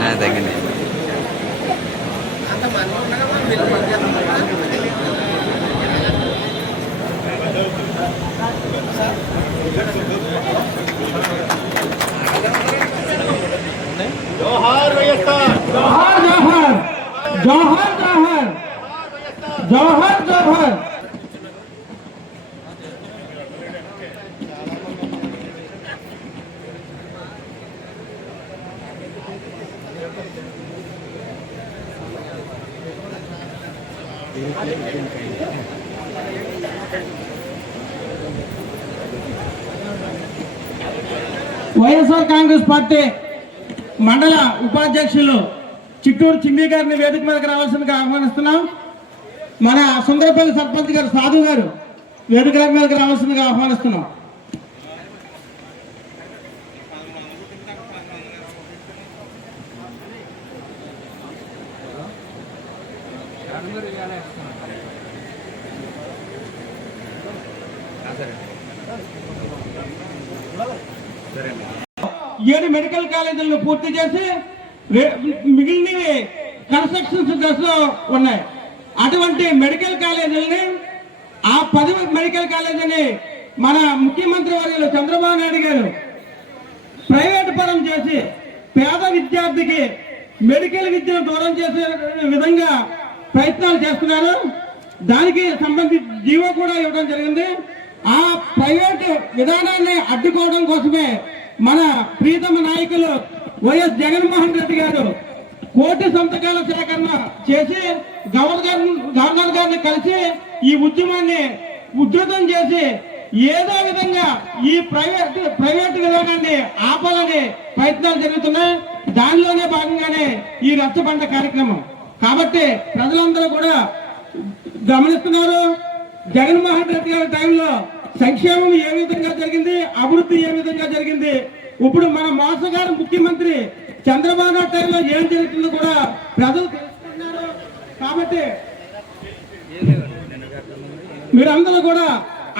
ఆ, తగ్గింది జోహార్ వైఎస్ఆర్ జోహార్ జోహార్ జోహార్ జోహార్ జోహార్ వైఎస్ఆర్ కాంగ్రెస్ పార్టీ మండల ఉపాధ్యక్షులు చిట్టూరు చిండి గారిని వేదిక మీదకి రావాల్సిందిగా ఆహ్వానిస్తున్నాం. మన సుందరపల్లి సర్పంచ్ గారు సాధు గారు వేదిక మీదకి రావాల్సిందిగా ఆహ్వానిస్తున్నాం. ఏడు మెడికల్ కాలేజీలను పూర్తి చేసి మిగిలినవి కన్స్ట్రక్షన్స్ దశలో ఉన్నాయి. అటువంటి మెడికల్ కాలేజీలని ఆ పది మెడికల్ కాలేజీని మన ముఖ్యమంత్రి వర్యులు చంద్రబాబు నాయుడు గారు ప్రైవేట్ పరం చేసి పేద విద్యార్థికి మెడికల్ విద్యను దూరం చేసే విధంగా ప్రయత్నాలు చేస్తున్నారు. దానికి సంబంధించి జీవో కూడా ఇవ్వడం జరిగింది. ఆ ప్రైవేట్ విధానాన్ని అడ్డుకోవడం కోసమే మన ప్రీతమ నాయకులు వైఎస్ జగన్మోహన్ రెడ్డి గారు కోటి సంతకాల సేకరణ చేసి గవర్నర్ గవర్నర్ గారిని కలిసి ఈ ఉద్యమాన్ని ఉధృతం చేసి ఏదో విధంగా ఈ ప్రైవేట్ ప్రైవేట్ విధానాన్ని ఆపాలని ప్రయత్నాలు జరుగుతున్నాయి. దానిలోనే భాగంగానే ఈ రచ్చబండ కార్యక్రమం. కాబట్టి ప్రజలందరూ కూడా గమనిస్తున్నారు. జగన్మోహన్ రెడ్డి గారి టైంలో సంక్షేమం ఏ విధంగా జరిగింది అభివృద్ధి ఏ విధంగా జరిగింది? ఇప్పుడు మన మోసగారు ముఖ్యమంత్రి చంద్రబాబు నాయుడు టైంలో ఏం జరుగుతుందో కూడా ప్రజలు తెలుసుకున్నారు. కాబట్టి మీరందరూ కూడా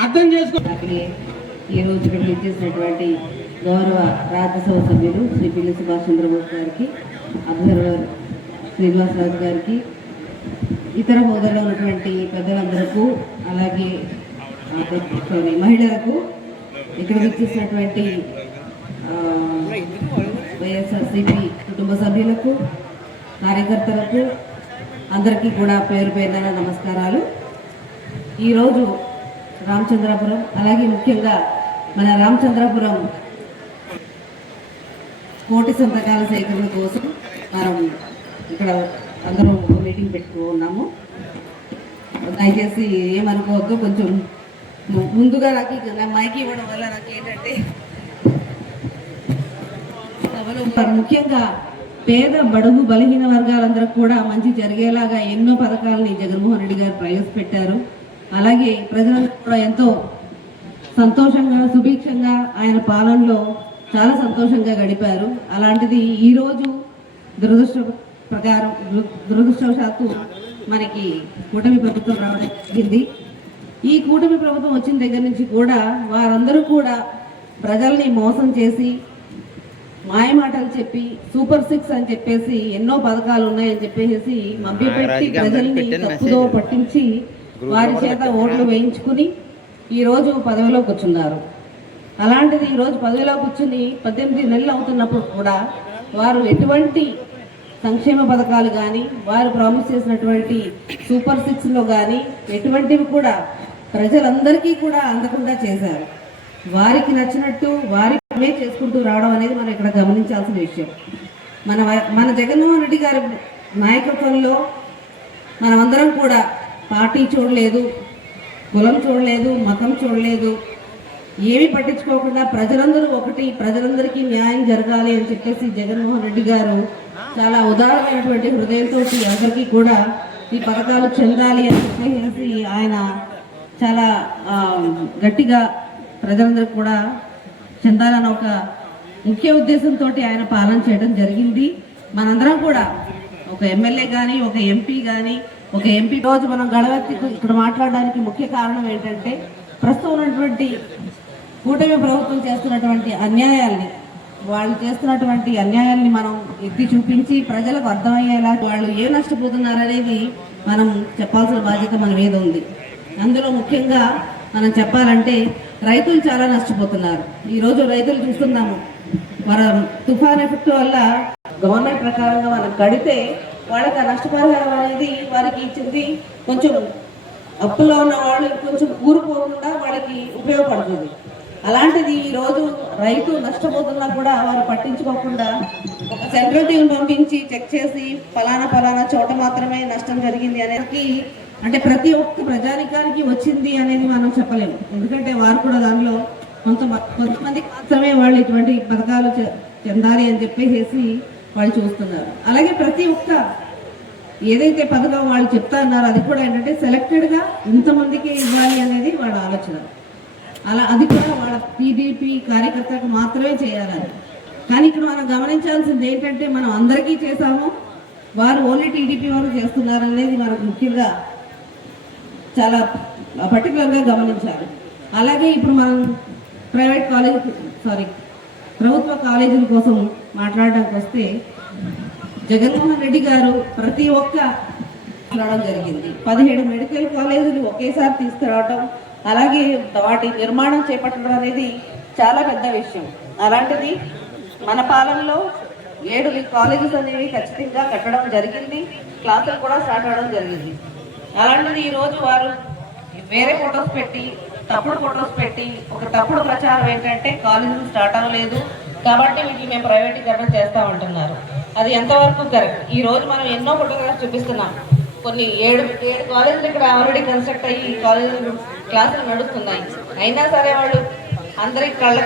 అర్థం చేసుకో ఈ రోజు ఇక్కడ ఇచ్చేసినటువంటి గౌరవ రాజ్యసభ సభ్యులు శ్రీ పిల్లి సుభాష్ చంద్రబోస్ గారికి అబ్జర్వర్ శ్రీనివాసరాజు గారికి ఇతర హోదాలో ఉన్నటువంటి పెద్దలందరకు అలాగే సారీ మహిళలకు ఇక్కడ ఇచ్చేసినటువంటి వైఎస్ఆర్సీపీ కుటుంబ సభ్యులకు కార్యకర్తలకు అందరికీ కూడా పేరు పేరున నమస్కారాలు. ఈరోజు రామచంద్రాపురం అలాగే ముఖ్యంగా మన రామచంద్రాపురం కోటి సంతకాల సేకరణ కోసం మనం ఇక్కడ అందరం మీటింగ్ పెట్టుకున్నాము దయచేసి ఏమనుకోవద్దు కొంచెం ముందుగా నాకు మైక్ ఇవ్వడం వల్ల నాకు ఏంటంటే ముఖ్యంగా పేద బడుగు బలహీన వర్గాలందరూ కూడా మంచి జరిగేలాగా ఎన్నో పథకాలని జగన్మోహన్ రెడ్డి గారు ప్రవేశపెట్టారు. అలాగే ప్రజలందరూ కూడా ఎంతో సంతోషంగా సుభిక్షంగా ఆయన పాలనలో చాలా సంతోషంగా గడిపారు. అలాంటిది ఈరోజు దురదృష్ట ప్రకారం దుర- దురదృష్టవశాత్తు మనకి కూటమి ప్రభుత్వం రావడం జరిగింది. ఈ కూటమి ప్రభుత్వం వచ్చిన దగ్గర నుంచి కూడా వారందరూ కూడా ప్రజల్ని మోసం చేసి మాయమాటలు చెప్పి సూపర్ సిక్స్ అని చెప్పేసి ఎన్నో పథకాలు ఉన్నాయని చెప్పేసి మభ్యపెట్టి ప్రజల్ని తప్పుదో పట్టించి వారి చేత ఓట్లు వేయించుకుని ఈ రోజు పదవిలో కూర్చున్నారు. అలాంటిది ఈ రోజు పదవిలో కూర్చుని పద్దెనిమిది నెలలు అవుతున్నప్పుడు కూడా వారు ఎటువంటి సంక్షేమ పథకాలు కానీ వారు ప్రామిస్ చేసినటువంటి సూపర్ సిక్స్లో కానీ ఎటువంటివి కూడా ప్రజలందరికీ కూడా అందకుండా చేశారు. వారికి నచ్చినట్టు వారి పనే చేసుకుంటూ రావడం అనేది మనం ఇక్కడ గమనించాల్సిన విషయం. మన మన జగన్మోహన్ రెడ్డి గారి నాయకత్వంలో మనమందరం కూడా పార్టీ చూడలేదు కులం చూడలేదు మతం చూడలేదు ఏమీ పట్టించుకోకుండా ప్రజలందరూ ఒకటి ప్రజలందరికీ న్యాయం జరగాలి అని చెప్పేసి జగన్మోహన్ రెడ్డి గారు చాలా ఉదారమైనటువంటి హృదయంతో అందరికీ కూడా ఈ పథకాలు చెందాలి అని చెప్పేసి ఆయన చాలా గట్టిగా ప్రజలందరికీ కూడా చెందాలని ఒక ముఖ్య ఉద్దేశంతో ఆయన పాలన చేయడం జరిగింది. మనందరం కూడా ఒక ఎమ్మెల్యే కానీ ఒక ఎంపీ కానీ ఒక ఎంపీ రోజు మనం గడవెత్తి ఇక్కడ మాట్లాడడానికి ముఖ్య కారణం ఏంటంటే ప్రస్తుతం ఉన్నటువంటి కూటమి ప్రభుత్వం చేస్తున్నటువంటి అన్యాయాల్ని వాళ్ళు చేస్తున్నటువంటి అన్యాయాల్ని మనం ఎత్తి చూపించి ప్రజలకు అర్థమయ్యేలా వాళ్ళు ఏ నష్టపోతున్నారనేది మనం చెప్పాల్సిన బాధ్యత మన మీద ఉంది. అందులో ముఖ్యంగా మనం చెప్పాలంటే రైతులు చాలా నష్టపోతున్నారు. ఈరోజు రైతులు చూస్తున్నాము. మన తుఫాన్ ఎఫెక్ట్ వల్ల గవర్నమెంట్ ప్రకారంగా మనం కడితే వాళ్ళకి ఆ నష్టపరిహారం అనేది వారికి ఇచ్చింది కొంచెం అప్పులో ఉన్న వాళ్ళు కొంచెం ఊరుకోకుండా వాళ్ళకి ఉపయోగపడుతుంది. అలాంటిది ఈ రోజు రైతు నష్టపోతున్నా కూడా వారు పట్టించుకోకుండా ఒక సెంట్రల్ టీం పంపించి చెక్ చేసి ఫలానా ఫలానా చోట మాత్రమే నష్టం జరిగింది అనేది అంటే ప్రతి ఒక్క ప్రజానికానికి వచ్చింది అనేది మనం చెప్పలేము ఎందుకంటే వారు కూడా దానిలో కొంత కొంతమందికి మాత్రమే వాళ్ళు ఇటువంటి పథకాలు చెందాలి అని చెప్పేసి వాళ్ళు చూస్తున్నారు. అలాగే ప్రతి ఒక్క ఏదైతే పథకం వాళ్ళు చెప్తా ఉన్నారో అది కూడా ఏంటంటే సెలెక్టెడ్గా ఇంతమందికి ఇవ్వాలి అనేది వాళ్ళ ఆలోచన. అలా అది కూడా వాళ్ళ పీడీపీ కార్యకర్తలకు మాత్రమే చేయాలని. కానీ ఇక్కడ మనం గమనించాల్సింది ఏంటంటే మనం అందరికీ చేశాము. వారు ఓన్లీ టీడీపీ వారు చేస్తున్నారు అనేది మనకు ముఖ్యంగా చాలా పర్టికులర్గా గమనించాలి. అలాగే ఇప్పుడు మనం ప్రైవేట్ కాలేజ్ సారీ ప్రభుత్వ కాలేజీల కోసం మాట్లాడడానికి వస్తే జగన్మోహన్ రెడ్డి గారు ప్రతి ఒక్క రావడం జరిగింది. పదిహేడు మెడికల్ కాలేజీలు ఒకేసారి తీసుకురావడం అలాగే వాటి నిర్మాణం చేపట్టడం అనేది చాలా పెద్ద విషయం. అలాంటిది మన పాలనలో ఏడు కాలేజెస్ అనేవి ఖచ్చితంగా కట్టడం జరిగింది. క్లాసులు కూడా స్టార్ట్ అవ్వడం జరిగింది. అలాంటిది ఈరోజు వారు వేరే ఫొటోస్ పెట్టి తప్పుడు ఫొటోస్ పెట్టి ఒక తప్పుడు ప్రచారం ఏంటంటే కాలేజీలు స్టార్ట్ అవ్వలేదు. కాబట్టి వీటిని మేము ప్రైవేటీకరణ చేస్తామంటున్నారు అది ఎంతవరకు కరెక్ట్? ఈ రోజు మనం ఎన్నో ఫోటోగ్రాఫ్స్ చూపిస్తున్నాం. కొన్ని ఏడు ఏడు కాలేజీలు ఇక్కడ ఆల్రెడీ కన్స్ట్రక్ట్ అయ్యి కాలేజీలు క్లాసులు నడుస్తున్నాయి. అయినా సరే వాళ్ళు అందరి కళ్ళ